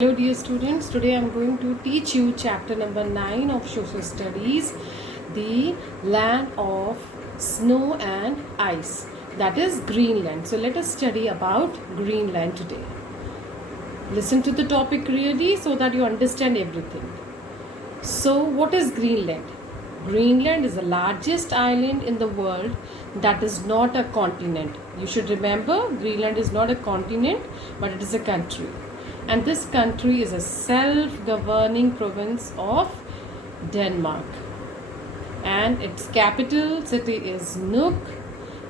Hello dear students, today I am going to teach you chapter number 9 of social studies, the land of snow and ice, that is Greenland. So let us study about Greenland today. Listen to the topic clearly so that you understand everything. So what is Greenland? Greenland is the largest island in the world that is not a continent. You should remember, Greenland is not a continent but it is a country. And this country is a self-governing province of Denmark. And its capital city is Nuuk.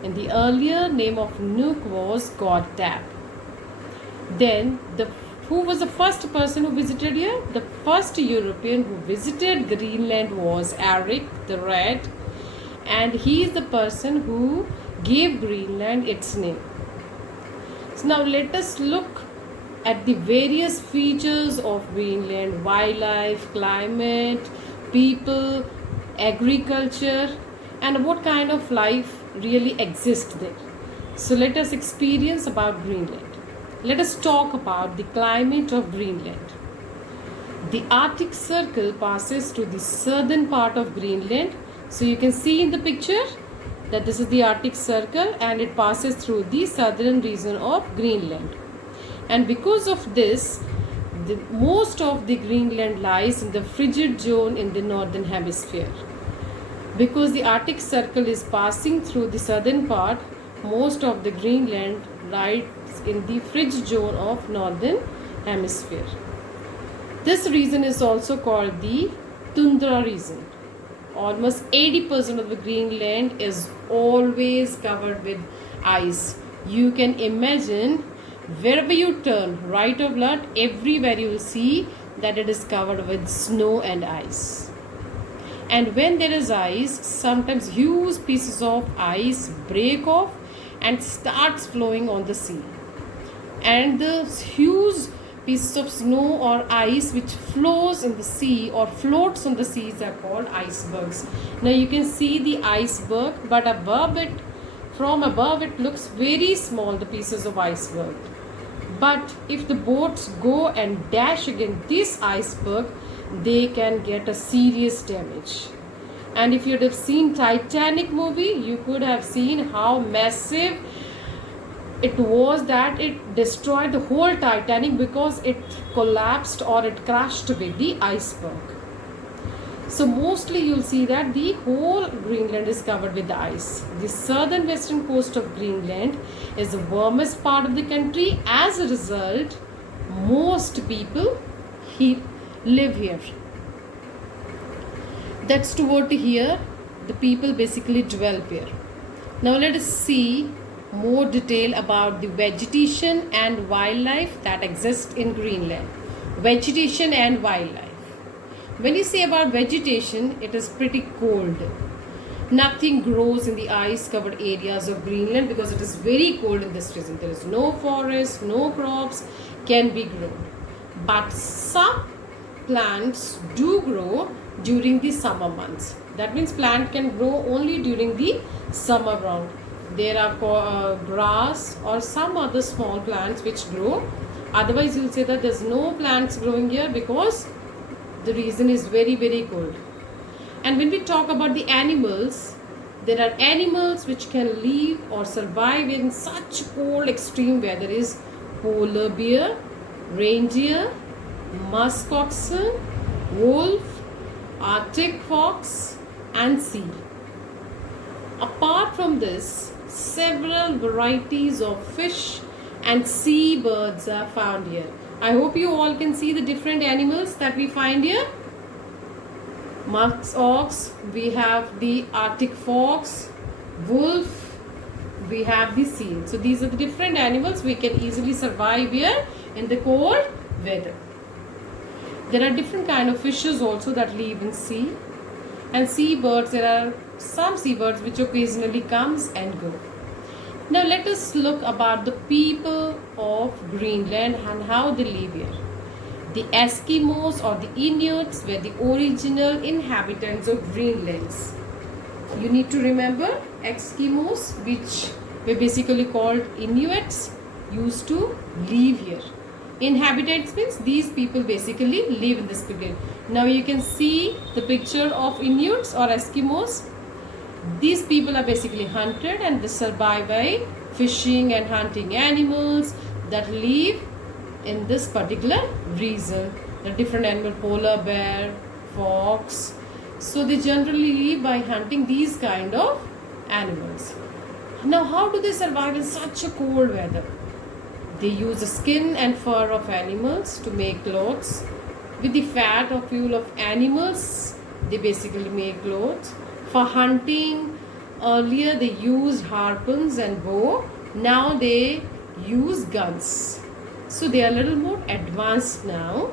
And the earlier name of Nuuk was Godtap. Then, who was the first person who visited here? The first European who visited Greenland was Erik the Red. And he is the person who gave Greenland its name. So now let us look at the various features of Greenland: wildlife, climate, people, agriculture, and what kind of life really exists there. So let us experience about Greenland. Let us talk about the climate of Greenland. The Arctic Circle passes to the southern part of Greenland. So you can see in the picture that this is the Arctic Circle and it passes through the southern region of Greenland. And because of this, most of the Greenland lies in the frigid zone in the northern hemisphere. Because the Arctic Circle is passing through the southern part, most of the Greenland lies in the frigid zone of northern hemisphere. This region is also called the tundra region. Almost 80% of the Greenland is always covered with ice. You can imagine wherever you turn, right or left, everywhere you will see that it is covered with snow and ice. And when there is ice, sometimes huge pieces of ice break off and starts flowing on the sea. And the huge pieces of snow or ice which flows in the sea or floats on the seas are called icebergs. Now you can see the iceberg, but from above it looks very small, the pieces of iceberg. But if the boats go and dash against this iceberg, they can get a serious damage. And if you'd have seen Titanic movie, you could have seen how massive it was that it destroyed the whole Titanic because it collapsed or it crashed with the iceberg. So mostly you'll see that the whole Greenland is covered with the ice. The southern western coast of Greenland is the warmest part of the country. As a result, most people live here. That's toward here, the people basically dwell here. Now let us see more detail about the vegetation and wildlife that exists in Greenland. Vegetation and wildlife. When you say about vegetation, it is pretty cold. Nothing grows in the ice-covered areas of Greenland because it is very cold in this region. There is no forest, no crops can be grown. But some plants do grow during the summer months. That means plant can grow only during the summer round. There are grass or some other small plants which grow. Otherwise, you'll say that there's no plants growing here because the region is very, very cold. And when we talk about the animals, there are animals which can live or survive in such cold extreme weather is polar bear, reindeer, musk oxen, wolf, Arctic fox and seal. Apart from this, several varieties of fish and sea birds are found here. I hope you all can see the different animals that we find here. Musk ox, we have the Arctic fox, wolf, we have the seal. So these are the different animals we can easily survive here in the cold weather. There are different kind of fishes also that live in sea. And seabirds, there are some seabirds which occasionally comes and go. Now let us look about the people of Greenland and how they live here. The Eskimos or the Inuits were the original inhabitants of Greenland. You need to remember Eskimos, which were basically called Inuits, used to live here. Inhabitants means these people basically live in this period. Now you can see the picture of Inuits or Eskimos. These people are basically hunted and they survive by fishing and hunting animals that live in this particular region. The different animal, polar bear, fox. So they generally live by hunting these kind of animals. Now how do they survive in such a cold weather? They use the skin and fur of animals to make clothes. With the fat or fuel of animals, they basically make clothes. For hunting, earlier they used harpoons and bow. Now they use guns. So they are a little more advanced now.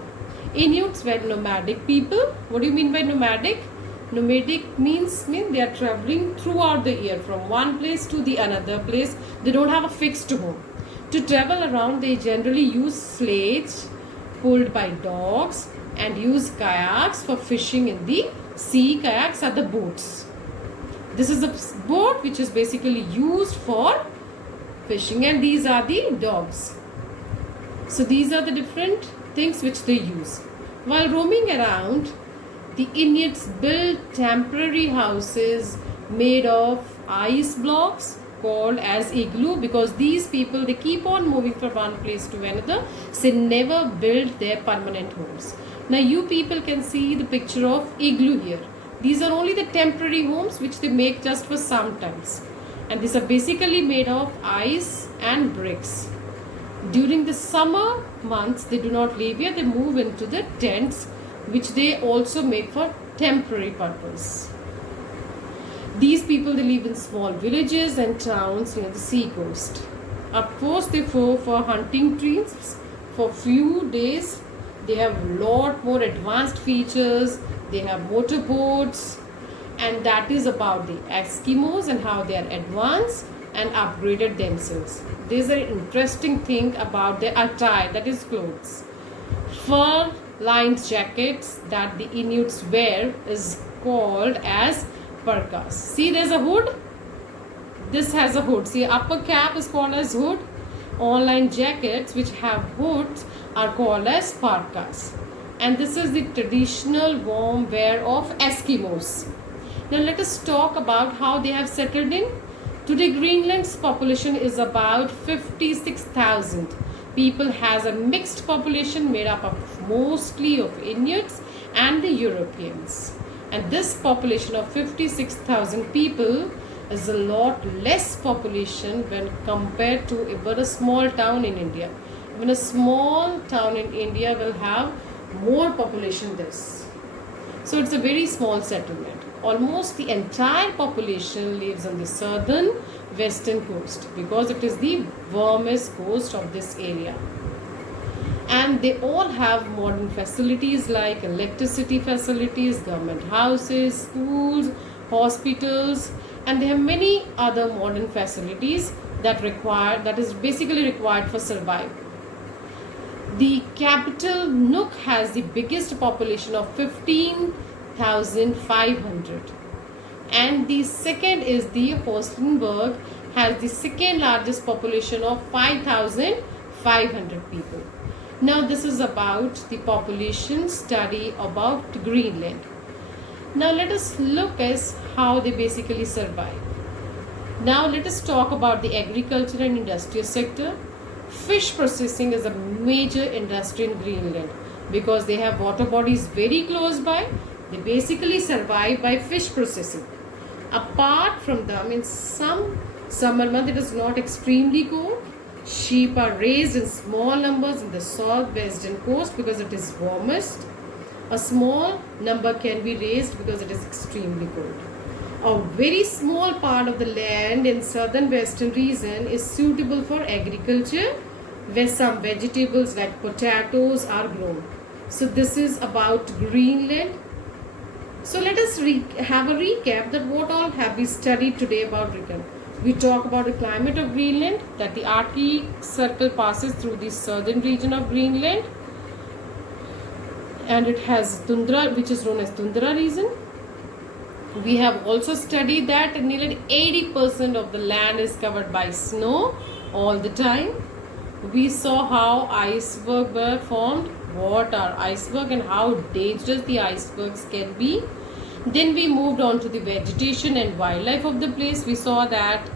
Inuits were nomadic people. What do you mean by nomadic? Nomadic means they are traveling throughout the year from one place to the another place. They don't have a fixed home. To travel around, they generally use sledges pulled by dogs and use kayaks for fishing in the sea. Kayaks are the boats. This is a boat which is basically used for fishing, and these are the dogs. So these are the different things which they use. While roaming around, the Inuits built temporary houses made of ice blocks called as igloo, because these people, they keep on moving from one place to another, so they never build their permanent homes. Now you people can see the picture of igloo here. These are only the temporary homes which they make just for some times, and these are basically made of ice and bricks. During the summer months, they do not live here, they move into the tents which they also make for temporary purpose. These people, they live in small villages and towns near the sea coast. Of course, they go for hunting trips for few days. They have a lot more advanced features. They have motorboats, and that is about the Eskimos and how they are advanced and upgraded themselves. There's an interesting thing about their attire, that is clothes. Fur lined jackets that the Inuits wear is called as parkas. See, there's a hood. This has a hood. See, upper cap is called as hood. All-lined jackets which have hoods are called as parkas. And this is the traditional warm wear of Eskimos. Now let us talk about how they have settled in. Today Greenland's population is about 56,000. People has a mixed population made up of mostly of Inuits and the Europeans. And this population of 56,000 people is a lot less population when compared to even a small town in India. Even a small town in India will have more population than this. So it's a very small settlement. Almost the entire population lives on the southern western coast because it is the warmest coast of this area. And they all have modern facilities like electricity facilities, government houses, schools, hospitals, and they have many other modern facilities that is basically required for survival. The capital Nuuk has the biggest population of 15,500, and the second is the Holstenberg, has the second largest population of 5,500 people. Now this is about the population study about Greenland. Now let us look at how they basically survive. Now let us talk about the agriculture and industrial sector. Fish processing is a major industry in Greenland because they have water bodies very close by. They basically survive by fish processing. Apart from them, in some summer month it is not extremely cold. Sheep are raised in small numbers in the southwestern coast because it is warmest. A small number can be raised because it is extremely cold. A very small part of the land in southern western region is suitable for agriculture, where some vegetables like potatoes are grown. So this is about Greenland. So let us have a recap that what all have we studied today about Greenland. We talk about the climate of Greenland, that the Arctic Circle passes through the southern region of Greenland, and it has tundra, which is known as tundra region. We have also studied that nearly 80% of the land is covered by snow all the time. We saw how icebergs were formed, what are icebergs and how dangerous the icebergs can be. Then we moved on to the vegetation and wildlife of the place. We saw that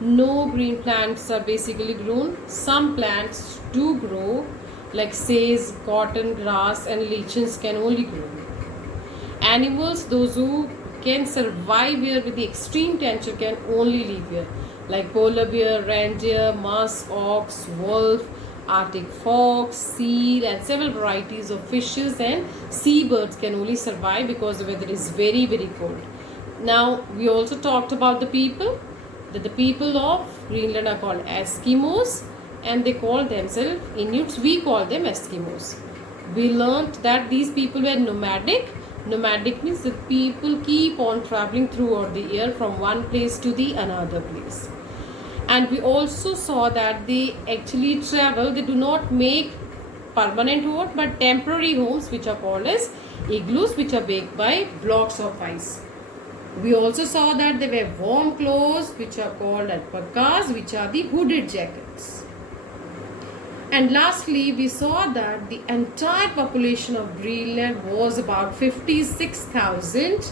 no green plants are basically grown. Some plants do grow, like sage, cotton, grass, and lichens can only grow. Animals, those who can survive here with the extreme temperature, can only live here, like polar bear, reindeer, musk, ox, wolf, Arctic fox, seal, and several varieties of fishes and seabirds can only survive because the weather is very, very cold. Now, we also talked about the people, that the people of Greenland are called Eskimos, and they call themselves Inuits. We call them Eskimos. We learned that these people were nomadic. Nomadic means that people keep on traveling throughout the year from one place to the another place. And we also saw that they actually travel, they do not make permanent home but temporary homes, which are called as igloos, which are baked by blocks of ice. We also saw that there were warm clothes, which are called alpacas, which are the hooded jackets. And lastly, we saw that the entire population of Greenland was about 56,000.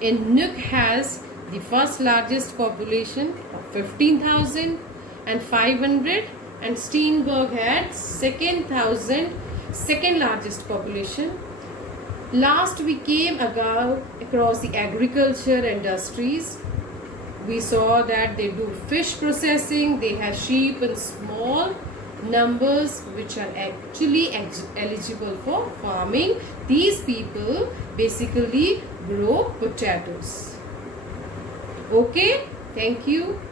And Nuuk has the first largest population of 15,500, and Steenberg had second largest population. Last, we came across the agriculture industries. We saw that they do fish processing, they have sheep in small numbers which are actually eligible for farming. These people basically grow potatoes. Okay, thank you.